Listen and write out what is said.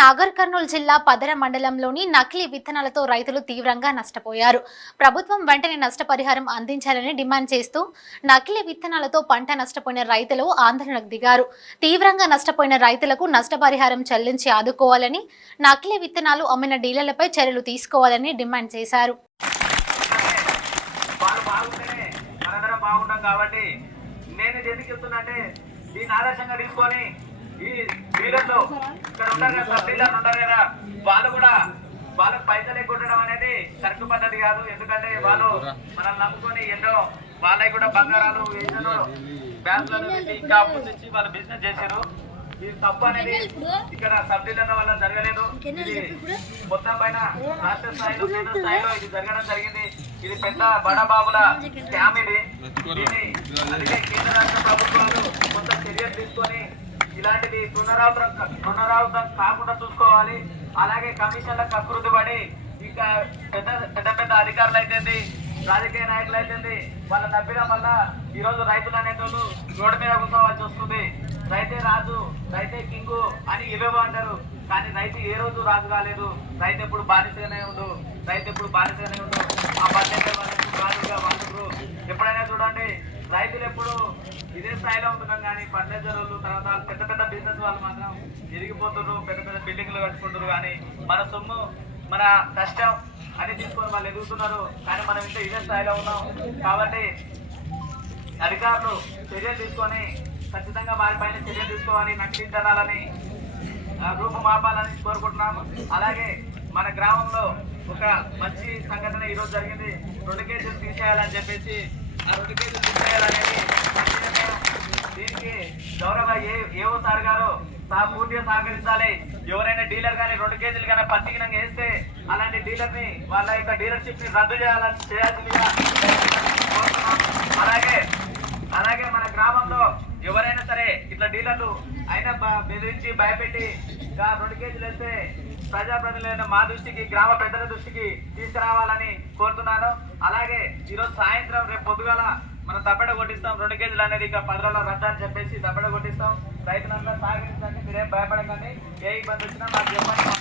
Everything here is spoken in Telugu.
నాగర్ కర్నూలు జిల్లా పదర మండలంలోని నకిలీ విత్తనాలతో రైతులు తీవ్రంగా నష్టపోయారు. ప్రభుత్వం వెంటనే నష్టపరిహారం అందించాలని డిమాండ్ చేస్తూ నకిలీ విత్తనాలతో పంట నష్టపోయిన రైతులు ఆందోళనకు దిగారు. తీవ్రంగా నష్టపోయిన రైతులకు నష్టపరిహారం చెల్లించి ఆదుకోవాలని, నకిలీ విత్తనాలు అమ్మిన డీలర్లపై చర్యలు తీసుకోవాలని డిమాండ్ చేశారు. ఈ డీలర్లు ఇక్కడ ఉంటారు కదా, సబ్ డీలర్లు ఉంటారు కదా, వాళ్ళు కూడా వాళ్ళకి పైసలు ఎగ్గొట్టడం అనేది కరెక్ట్ పద్ధతి కాదు. ఎందుకంటే వాళ్ళు మనల్ని నమ్ముకొని ఎన్నో వాళ్ళకి కూడా బంగారాలు ఎన్నో బ్యాంకులను ఇంకా అప్పు తెచ్చి వాళ్ళు బిజినెస్ చేశారు. ఇది తప్పు అనేది ఇక్కడ సబ్ డీలర్ల వల్ల జరగలేదు. ఇది మొత్తం పైన రాష్ట్ర స్థాయిలో, కేంద్ర స్థాయిలో ఇది జరగడం జరిగింది. ఇది పెద్ద బడబాబుల స్కామ్. ఇది అందుకే కేంద్ర రాష్ట్ర ప్రభుత్వాలు కొంత చర్యలు తీసుకొని ఇలాంటిది పునరావృతం కాకుండా చూసుకోవాలి. అలాగే కమిషన్ల కకృతి పడి ఇంకా పెద్ద అధికారులు అయితే, రాజకీయ నాయకులు అయితే వాళ్ళ నవ్వడం వల్ల ఈరోజు రైతులు అనేటోళ్ళు రోడ్డు మీద కూర్చోవాల్సి వస్తుంది. రైతే రాజు, రైతే కింగు అని ఇవేవో అంటారు. కానీ రైతు ఏ రోజు రాజు కాలేదు. రైతు ఎప్పుడు బానిసగానే ఉండు, ఆ పద్దెనిమిది రాజుగా వాళ్ళు ఎప్పుడైనా చూడండి. రైతులు ఎప్పుడు ఇదే స్థాయిలో ఉంటున్నాం, కానీ పల్లెజరులు తర్వాత పెద్ద బిజినెస్ వాళ్ళు మాత్రం ఎదిగిపోతున్నారు, పెద్ద బిల్డింగ్లు కట్టుకుంటారు. కానీ మన సొమ్ము, మన కష్టం అని తీసుకొని వాళ్ళు ఎదుగుతున్నారు. కానీ మనం ఇంకా ఇదే స్థాయిలో ఉన్నాం. కాబట్టి అధికారులు చర్యలు తీసుకొని ఖచ్చితంగా వారిపైన చర్యలు తీసుకోవాలి. నకిలీ విత్తనాలని రూపుమాపాలని కోరుకుంటున్నాము. అలాగే మన గ్రామంలో ఒక మంచి సంఘటన ఈరోజు జరిగింది. 2 కేజీలు తీసేయాలని చెప్పేసి, ఆ 2 కేజీలు తీసేయాలనేది దీనికి గౌరవ ఏవో సార్ గారు పూర్తిగా సహకరించాలి. ఎవరైనా డీలర్ కానీ 2 కేజీలు కానీ పత్తికినంగా వేస్తే అలాంటి డీలర్ని వాళ్ళ యొక్క డీలర్షిప్ ని రద్దు చేయాల్సిందిగా అలాగే మన గ్రామంలో ఎవరైనా సరే ఇట్లా డీలర్లు అయినా బెదిరించి భయపెట్టి 2 కేజీలు వేస్తే ప్రజాప్రతినిధులైన మా దృష్టికి, గ్రామ పెద్దల దృష్టికి తీసుకురావాలని కోరుతున్నాను. అలాగే ఈరోజు సాయంత్రం, రేపు పొద్దుగాల మనం దబ్బెడ కొట్టిస్తాం. 2 కేజీలు అనేది ఇక 10 రోజుల రద్దు అని చెప్పేసి దబ్బెడ కొట్టిస్తాం. రైతులందరూ సహకరించండి. మీరేం భయపడకండి. ఏ ఇబ్బంది వచ్చినా నాకు చెప్పండి.